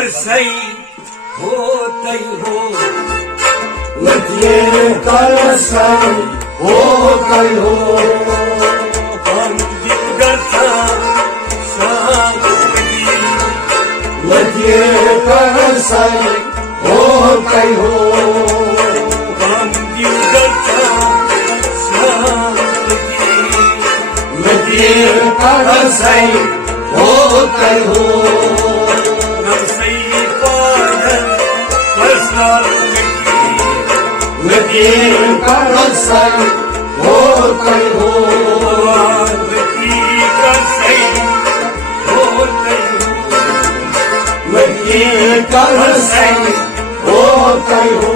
कर सही हो तई हो लतिये कर सही हो तई हो हम जिगर था शादी लतिये कर सही हो तई हो हम जिगर था शादी लतिये कर सही हो तई हो नम सही पागल करसाल लतिये कर सही हो तई हो लतिये कर सही हो तई हो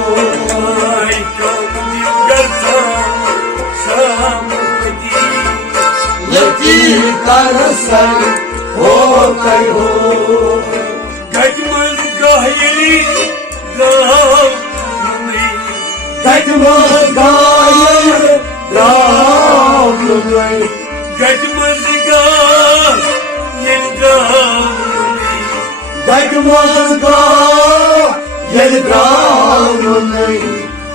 लतिये कर सही हो तई हो गजमल गायली गाँव गजमल गायल राम लुलई गजमल गायल गाँव गजमल गायल राम लुलई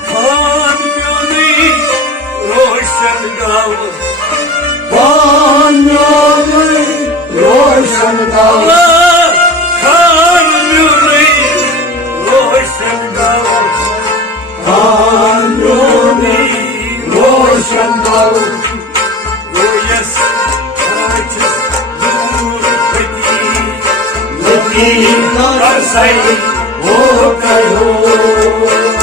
खान में रोशन गाँव पानियों रोशन गाँव खान में रोशन गाँव पानियों में रोशन गाँव Yes, लतिये कर सही हो तई हो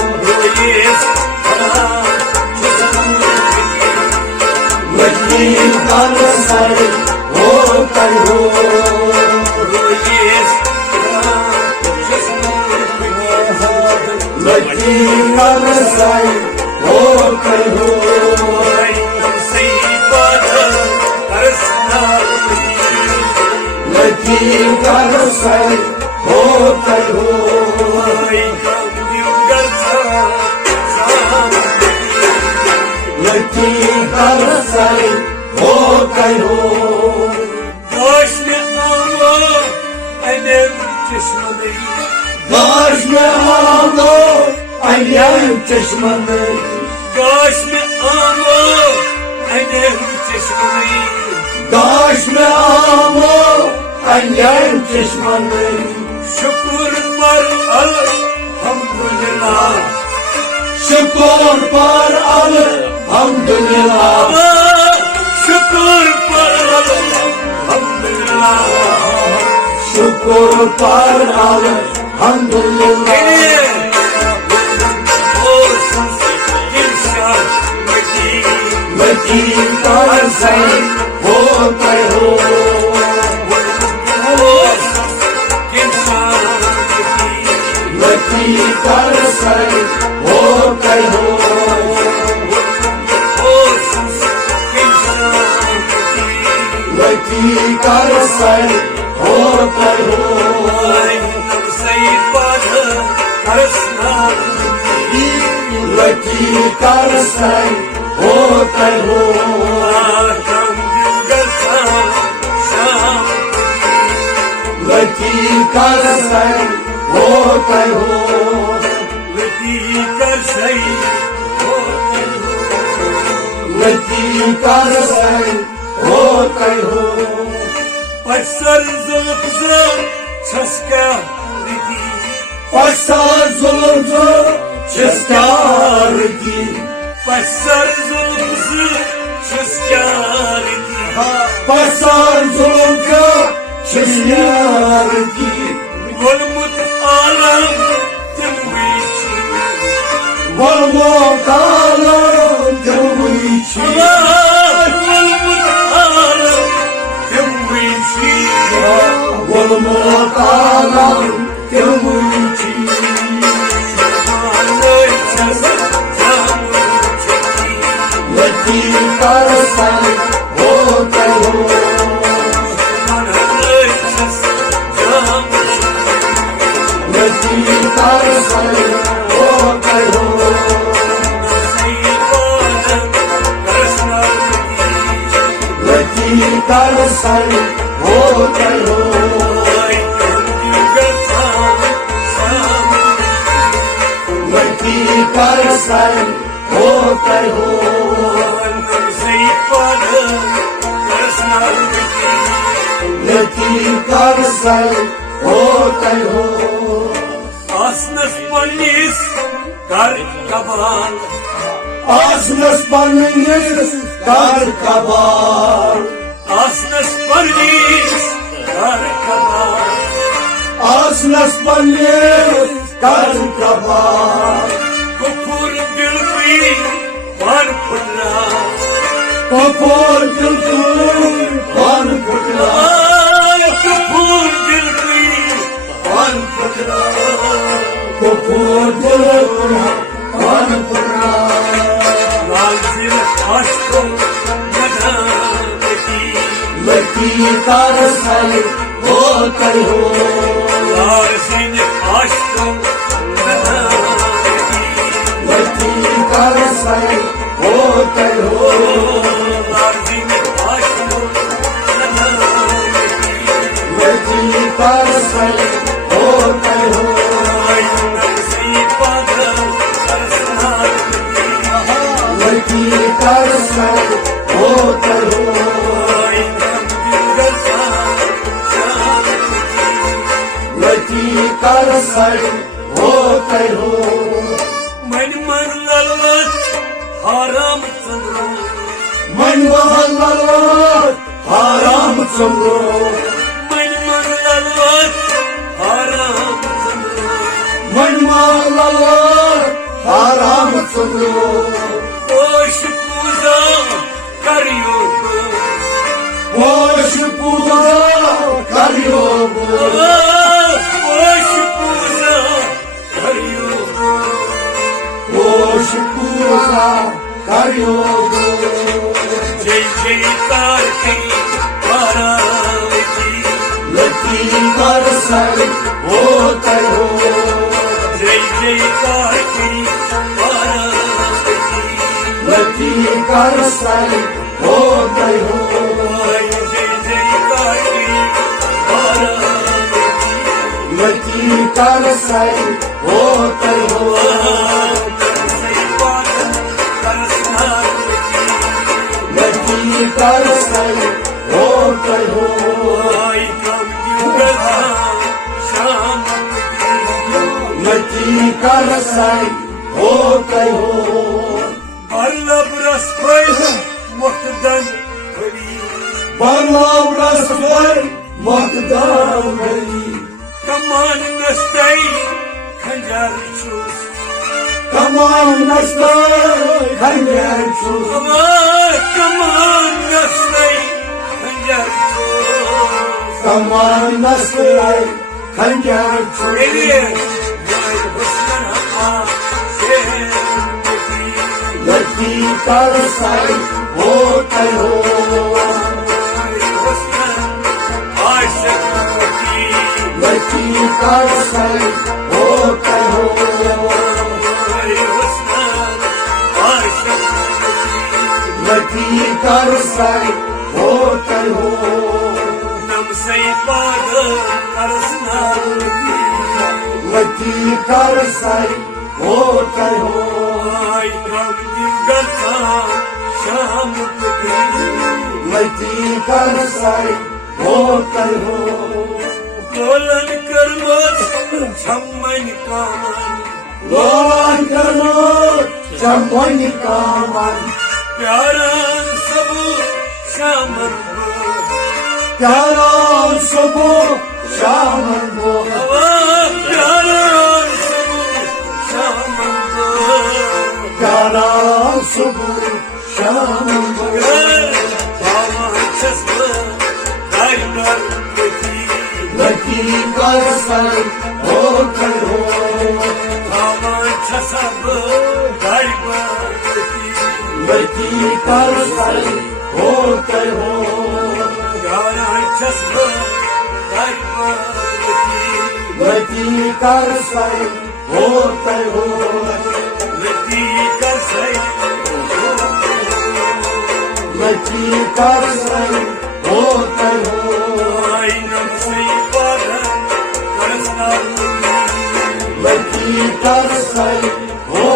लतिये कर सही हो तई हो लतिये कर सही हो तई हो लतिये कर सही हो तई हो लतिये कर सही हो तई हो गाश में आमो अय्यम चश्मने गाश में आमो अय्यम चश्मने शुक्र पर अल्हम्दुलिल्लाह शुक्र पर अल्हम्दुलिल्लाह शुक्र पर अल्हम्दुलिल्लाह शुक्र पर अल्हम्दुलिल्लाह लतिये कर सही हो तई हो लतिये कर सही हो तई हो लतिये कर सही हो तई हो लतिये कर सही हो तई हो लतिये कर सही हो तई हो लतिये कर सही हो तई हो पसर जुल्म छसका पसर जुल्म छसकारगी पसर जुल्म छसकारगी पसर जुल्म छसकारगी गुलमुत आलम तमवीची गुलमुत आलम तमवीची गुलमुत आलम तमवीची गुलमुत आलम तमवीची लतिये कर सही हो तई हो लतिये कर सही हो तई हो लतिये कर सही हो तई हो कर सही होते हो नमसे पद करस्नालती लती कर सही होते हो Asnas panis kar kabal Asnas panis कर कबार Asnas panis kar kabal Asnas panis कर कबार Kupur dilbi par putla कपूर दिलकुल वन पुतला Kupur dilbi वन पुतला कपूर दिलकुल वन पुतला Lazim aşkı nadameti लती कर सही होते हो Lazim aşkı nadameti लती कर सही होते हो Lazim aşkı nadameti लती कर सही होते हो Ay nafsi padı karasnalati लती कर सही होते हो Ay namdilgarsa şamati लती कर सही होते हो मन मन ललत haram चंद्रो मन महल हराम चंद्रो मन मन ललत haram चंद्रो मन महल हराम चंद्रो Hoş पूजा करियो होश पूजा करियो Hoş पूजा करियो होश पूजा करियो जय जयकार की पार्वती लती कर सही होते हो जय जयकार की पार्वती लती कर सही होते हो जय जयकार की पार्वती लती कर सही होते हो लती कर सही होते हो लती कर सही होते हो बर्लाव रसवर मकदार गई कमान नस्ता खंजर छूस कमान नस्ता खंजर छूस लती कर सही होते हो लती कर सही होते हो लती कर सही होते हो लती कर सही होते हो लती कर सही होते हो Dolan kırmız çamman kaman loan करो चमन कामन Yaran sabu şamar प्यारा सबो शामन बो Yaran sabu şamar प्यारा सबो शामन बो Aman çasma Daylar kötü lucky कर सही होते हो Aman çasabı Daylar kötü lucky कर सही होते हो Yaran çasma Daylar kötü lucky कर सही होते हो Leti karsay लकी कर सही होते हो Aynam sayfadan Karasnalım लकी कर सही हो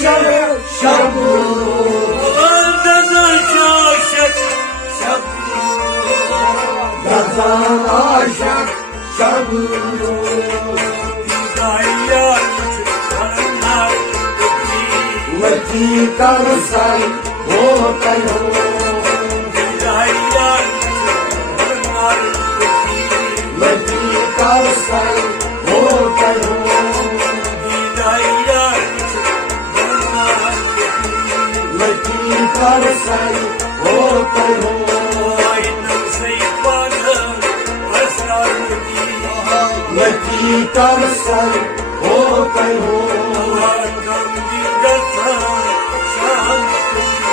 aşık şabur Dazan aşık şabur Dazan aşık şabur Dayar Karanlar Lati karsai hotai ho Dayar Karanlar Lati karsai hotai ho Dayar Karanlar Lati karsai hotai ho Aynam sayfadı Asrarlıki Lati karsai hotai ho Arkam dilgata Şanlıki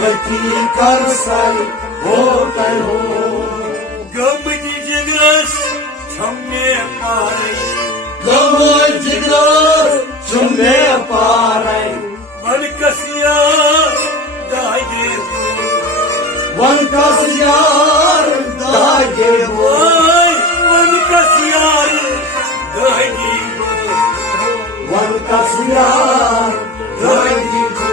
Lati karsai hotai ho Gam diyeceğiz Çamne paray Gamol jigrar chumne parai Malkasiya Dayde Vankas yar dage bo Ay Malkasiya Dayde Vankas yar dage bo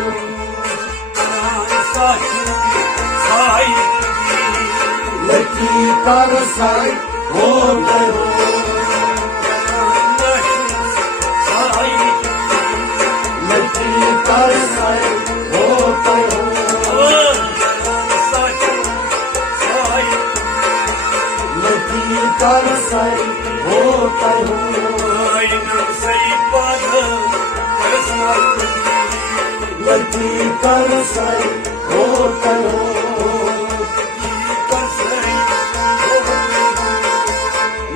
Lati karsai hotai ho Lati karsai hotai ho Lati karsai hotai ho Lati karsai hotai ho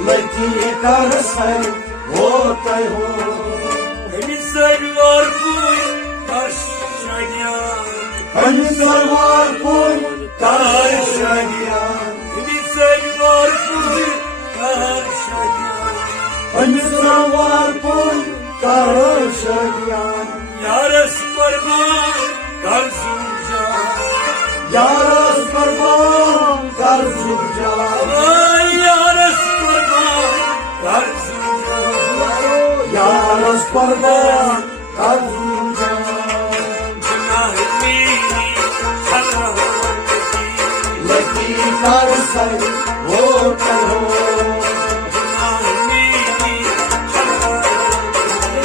Lati karsai hotai ho Hani sarvar koy karşıya Hani sarvar koy karşıya Yaras kurban karzunca Yaras kurban karşıya Ay yaras kurban karzunca Yaras kurban karşıya Cünahmi salamati Lati karsai hotai ho Cünahmi salamati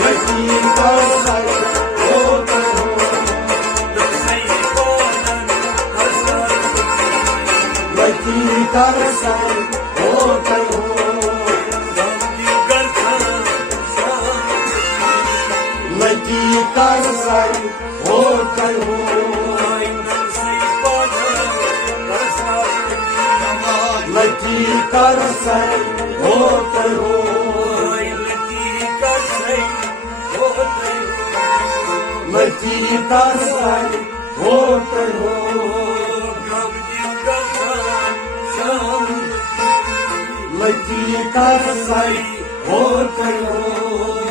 Lati karsai hotai ho Nasay konan karzunca Lati karsai hotai ho Zamdi garta Lati karsai hotai ho Ay nasay konan karzunca Lati karsai hotai ho Ay lati karsay hotai Lati karsai hotai ho Gamdi garta Lati karsai hotai ho